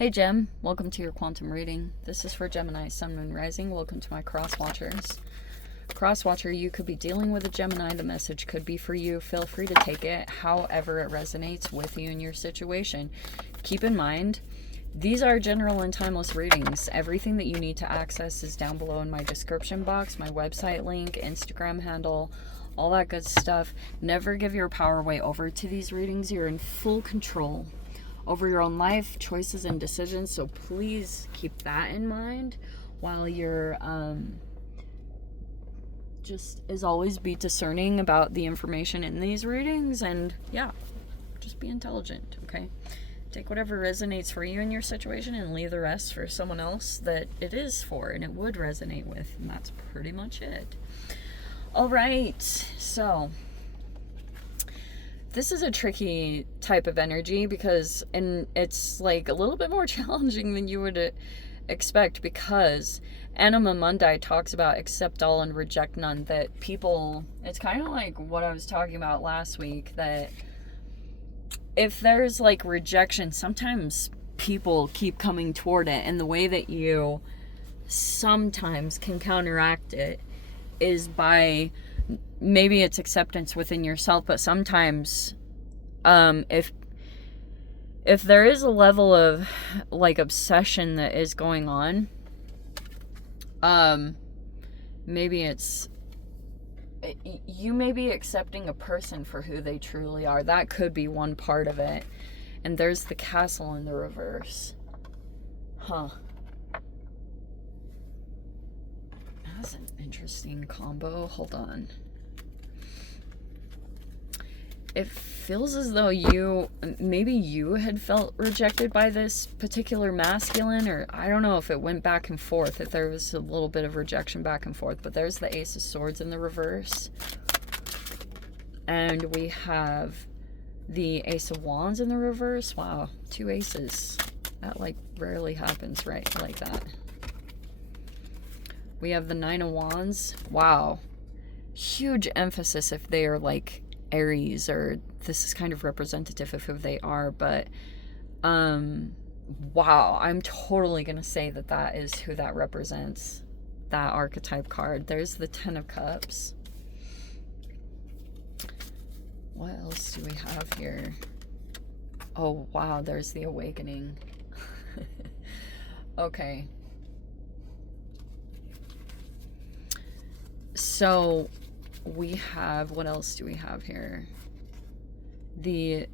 Hey Gem, welcome to your quantum reading. This is for Gemini, Sun, Moon, Rising. Welcome to my cross watchers. Cross watcher, you could be dealing with a Gemini. The message could be for you. Feel free to take it however it resonates with you and your situation. Keep in mind, these are general and timeless readings. Everything that you need to access is down below in my description box, my website link, Instagram handle, all that good stuff. Never give your power away over to these readings. You're in full control over your own life, choices, and decisions. So please keep that in mind while you're just, as always, be discerning about the information in these readings. And yeah, just be intelligent, okay? Take whatever resonates for you in your situation and leave the rest for someone else that it is for and it would resonate with. And that's pretty much it. All right, so this is a tricky type of energy because, and it's like a little bit more challenging than you would expect, because Anima Mundi talks about accept all and reject none. That people, it's kind of like what I was talking about last week, that if there's like rejection, sometimes people keep coming toward it, and the way that you sometimes can counteract it is by, maybe it's acceptance within yourself, but sometimes if there is a level of like obsession that is going on, maybe it's, you may be accepting a person for who they truly are. That could be one part of it. And there's the castle in the reverse. That's an interesting combo. Hold on. It feels as though maybe you had felt rejected by this particular masculine, or I don't know if it went back and forth, if there was a little bit of rejection back and forth. But there's the Ace of Swords in the reverse. And we have the Ace of Wands in the reverse. Wow, 2 aces. That like rarely happens, right? Like that. We have the 9 of Wands. Wow. Huge emphasis if they are like Aries, or this is kind of representative of who they are, but wow, I'm totally gonna say that that is who that represents, that archetype card. There's the 10 of Cups. What else do we have here? Oh wow, there's the Awakening. Okay, so we have, what else do we have here? The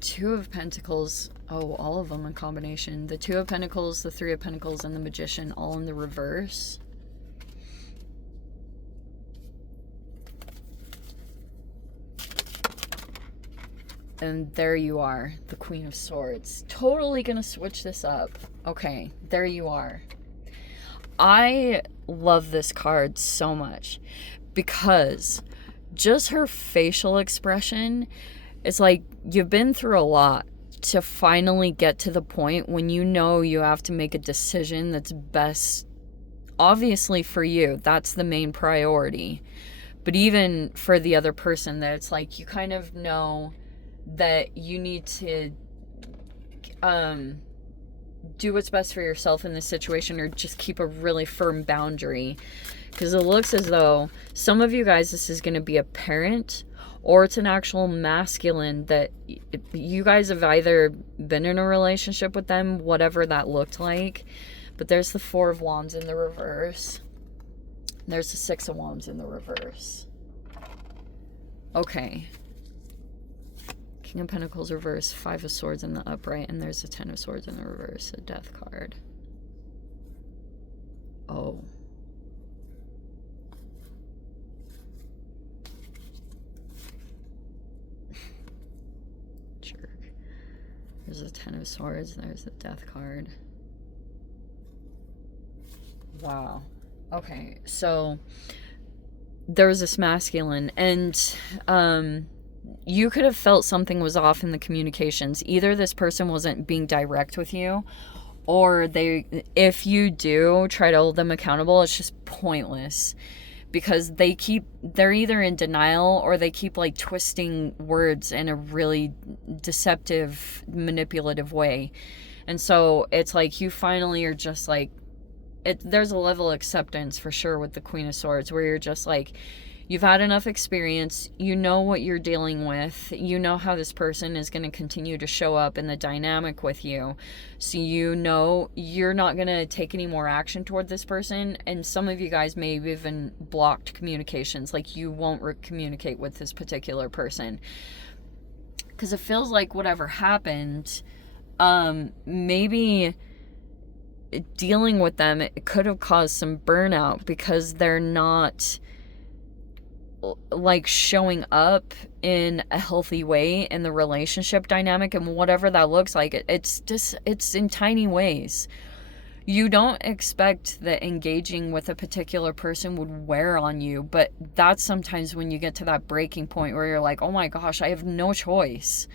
2 of Pentacles. Oh, all of them in combination. The 2 of Pentacles, the 3 of Pentacles, and the Magician, all in the reverse. And there you are, the Queen of Swords. Totally gonna switch this up. Okay, there you are. I love this card so much, because just her facial expression is like, you've been through a lot to finally get to the point when you know you have to make a decision that's best, obviously for you. That's the main priority. But even for the other person, that it's like you kind of know that you need to do what's best for yourself in this situation, or just keep a really firm boundary. Because it looks as though some of you guys, this is going to be a parent, or it's an actual masculine that you guys have either been in a relationship with them, whatever that looked like. But there's the 4 of Wands in the reverse. There's the 6 of Wands in the reverse. Okay. King of Pentacles reverse, 5 of Swords in the upright, and there's the 10 of Swords in the reverse, a Death card. Oh. Jerk. There's the 10 of Swords, there's the Death card. Wow. Okay, so there was this masculine, and you could have felt something was off in the communications. Either this person wasn't being direct with you, or if you do try to hold them accountable, it's just pointless, because they're either in denial or they keep like twisting words in a really deceptive, manipulative way. And so it's like you finally are just like, there's a level of acceptance for sure with the Queen of Swords where you're just like, you've had enough experience, you know what you're dealing with, you know how this person is going to continue to show up in the dynamic with you, so you know you're not going to take any more action toward this person. And some of you guys may have even blocked communications, like you won't communicate with this particular person because it feels like whatever happened, maybe dealing with them, it could have caused some burnout because they're not like showing up in a healthy way in the relationship dynamic, and whatever that looks like, it's in tiny ways. You don't expect that engaging with a particular person would wear on you, but that's sometimes when you get to that breaking point where you're like, oh my gosh, I have no choice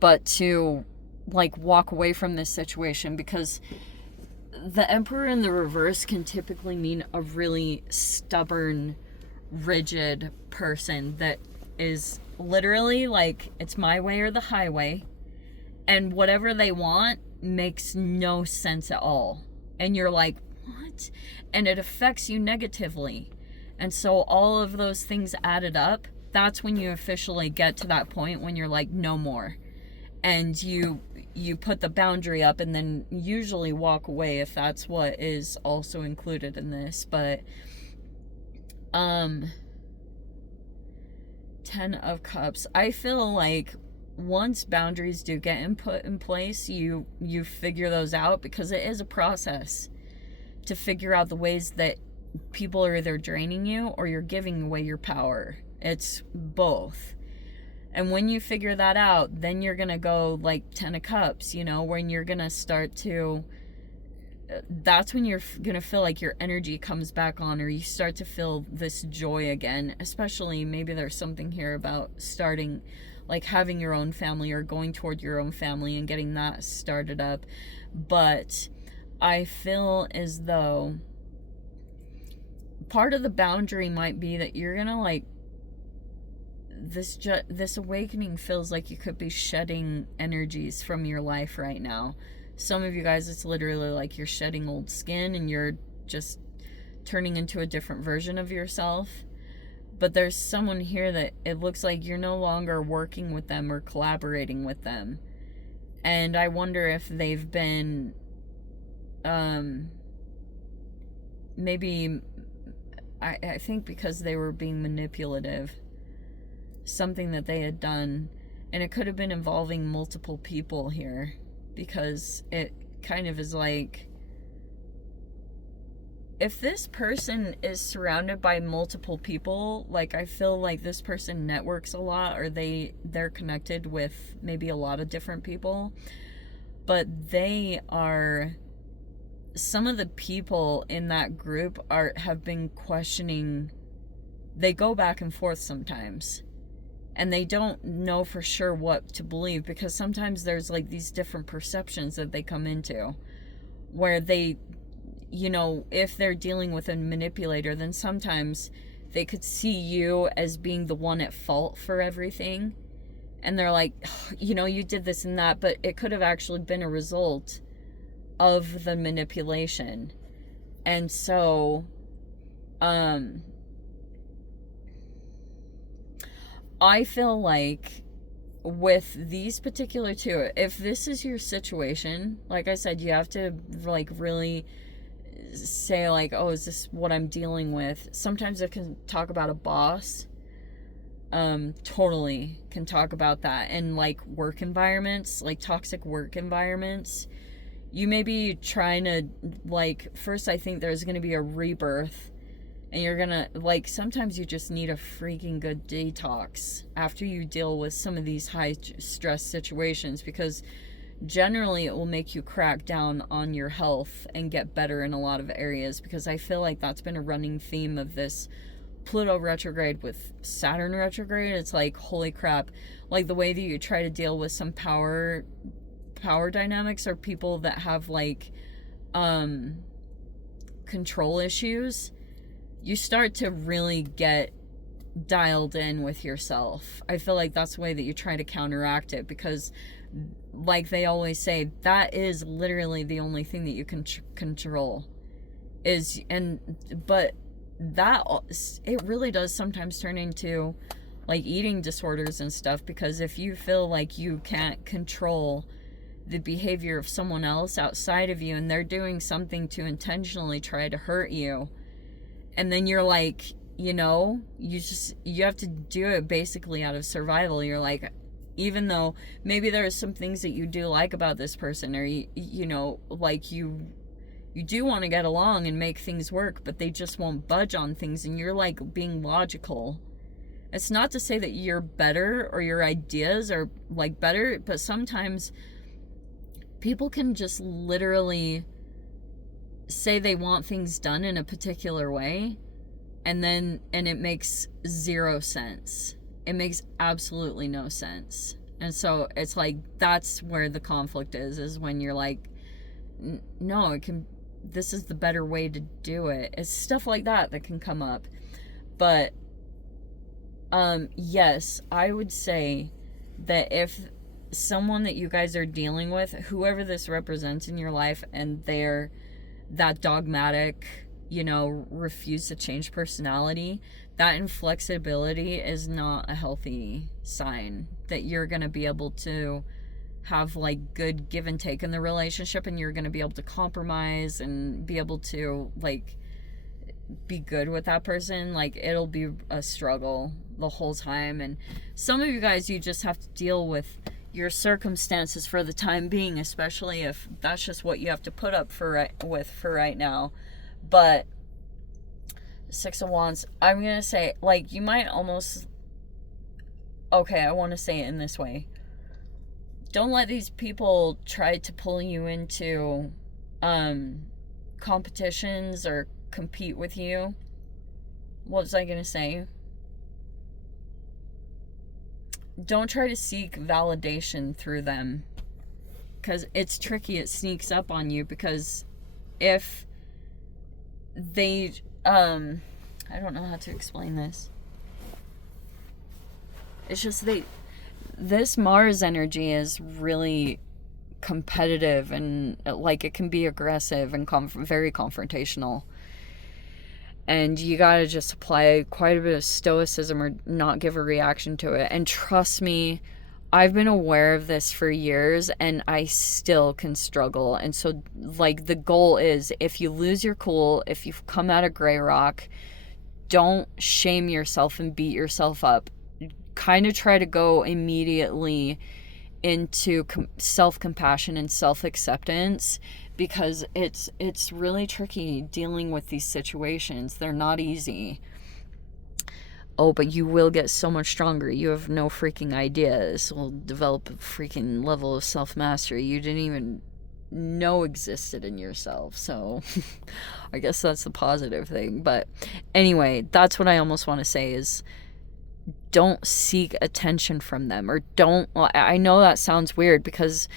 but to like walk away from this situation, because the Emperor in the reverse can typically mean a really stubborn, rigid person that is literally like, it's my way or the highway, and whatever they want makes no sense at all. And you're like, what? And it affects you negatively. And so all of those things added up, that's when you officially get to that point when you're like, no more. And you put the boundary up and then usually walk away if that's what is also included in this. But 10 of Cups, I feel like once boundaries do get put in place, you figure those out, because it is a process to figure out the ways that people are either draining you or you're giving away your power. It's both. And when you figure that out, then you're going to go like 10 of Cups, you know, when you're going to start to, that's when you're going to feel like your energy comes back on, or you start to feel this joy again. Especially maybe there's something here about starting, like having your own family or going toward your own family and getting that started up. But I feel as though part of the boundary might be that you're going to like, this awakening feels like you could be shedding energies from your life right now. Some of you guys, it's literally like you're shedding old skin and you're just turning into a different version of yourself. But there's someone here that it looks like you're no longer working with them or collaborating with them. And I wonder if they've been maybe I think because they were being manipulative, something that they had done, and it could have been involving multiple people here, because it kind of is like, if this person is surrounded by multiple people, like I feel like this person networks a lot, or they're connected with maybe a lot of different people, but some of the people in that group have been questioning. They go back and forth sometimes, and they don't know for sure what to believe, because sometimes there's like these different perceptions that they come into, where they, you know, if they're dealing with a manipulator, then sometimes they could see you as being the one at fault for everything. And they're like, oh, you know, you did this and that, but it could have actually been a result of the manipulation. And so, I feel like with these particular two, if this is your situation, like I said, you have to like really say like, oh, is this what I'm dealing with? Sometimes I can talk about a boss. Totally can talk about that. And like work environments, like toxic work environments, you may be trying to like, first I think there's going to be a rebirth. And you're gonna, like, sometimes you just need a freaking good detox after you deal with some of these high stress situations, because generally it will make you crack down on your health and get better in a lot of areas, because I feel like that's been a running theme of this Pluto retrograde with Saturn retrograde. It's like, holy crap, like the way that you try to deal with some power dynamics, or people that have like control issues. you start to really get dialed in with yourself. I feel like that's the way that you try to counteract it, because like they always say, that is literally the only thing that you can control but that, it really does sometimes turn into like eating disorders and stuff, because if you feel like you can't control the behavior of someone else outside of you and they're doing something to intentionally try to hurt you, and then you're like, you have to do it basically out of survival. You're like, even though maybe there's some things that you do like about this person, or like you do want to get along and make things work, but they just won't budge on things, and you're like being logical. It's not to say that you're better or your ideas are like better, but sometimes people can just literally say they want things done in a particular way, and it makes zero sense. It makes absolutely no sense. And so it's like, that's where the conflict is when you're like, no, this is the better way to do it. It's stuff like that can come up. But yes, I would say that if someone that you guys are dealing with, whoever this represents in your life, and they're that dogmatic, refuse to change personality, that inflexibility is not a healthy sign that you're going to be able to have like good give and take in the relationship, and you're going to be able to compromise and be able to like be good with that person. Like, it'll be a struggle the whole time. And some of you guys, you just have to deal with your circumstances for the time being, especially if that's just what you have to put up for right now. But Six of Wands, I'm going to say, like, you might almost... Okay, I want to say it in this way. Don't let these people try to pull you into competitions or compete with you. What was I going to say? Don't try to seek validation through them, because it's tricky. It sneaks up on you, because if they... I don't know how to explain this. It's just this Mars energy is really competitive, and like it can be aggressive and very confrontational. And you gotta just apply quite a bit of stoicism or not give a reaction to it. And trust me, I've been aware of this for years, and I still can struggle. And so, like, the goal is, if you lose your cool, if you've come out of gray rock, don't shame yourself and beat yourself up. Kind of try to go immediately into self-compassion and self-acceptance, because it's really tricky dealing with these situations. They're not easy. Oh, but you will get so much stronger. You have no freaking idea. This will develop a freaking level of self-mastery you didn't even know existed in yourself. So I guess that's the positive thing. But anyway, that's what I almost want to say is, don't seek attention from them, or don't... I know that sounds weird, because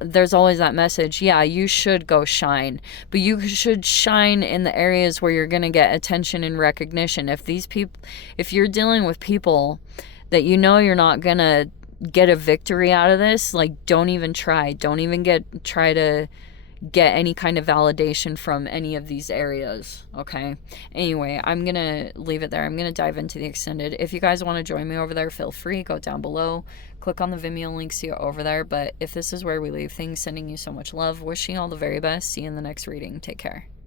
there's always that message, yeah, you should go shine, but you should shine in the areas where you're going to get attention and recognition. If you're dealing with people that you're not going to get a victory out of this, like, don't even try. Don't even try to get any kind of validation from any of these areas, okay? Anyway, I'm gonna leave it there. I'm gonna dive into the extended. If you guys want to join me over there, feel free. Go down below, click on the Vimeo link, see you over there. But if this is where we leave things, sending you so much love, wishing you all the very best. See you in the next reading. Take care.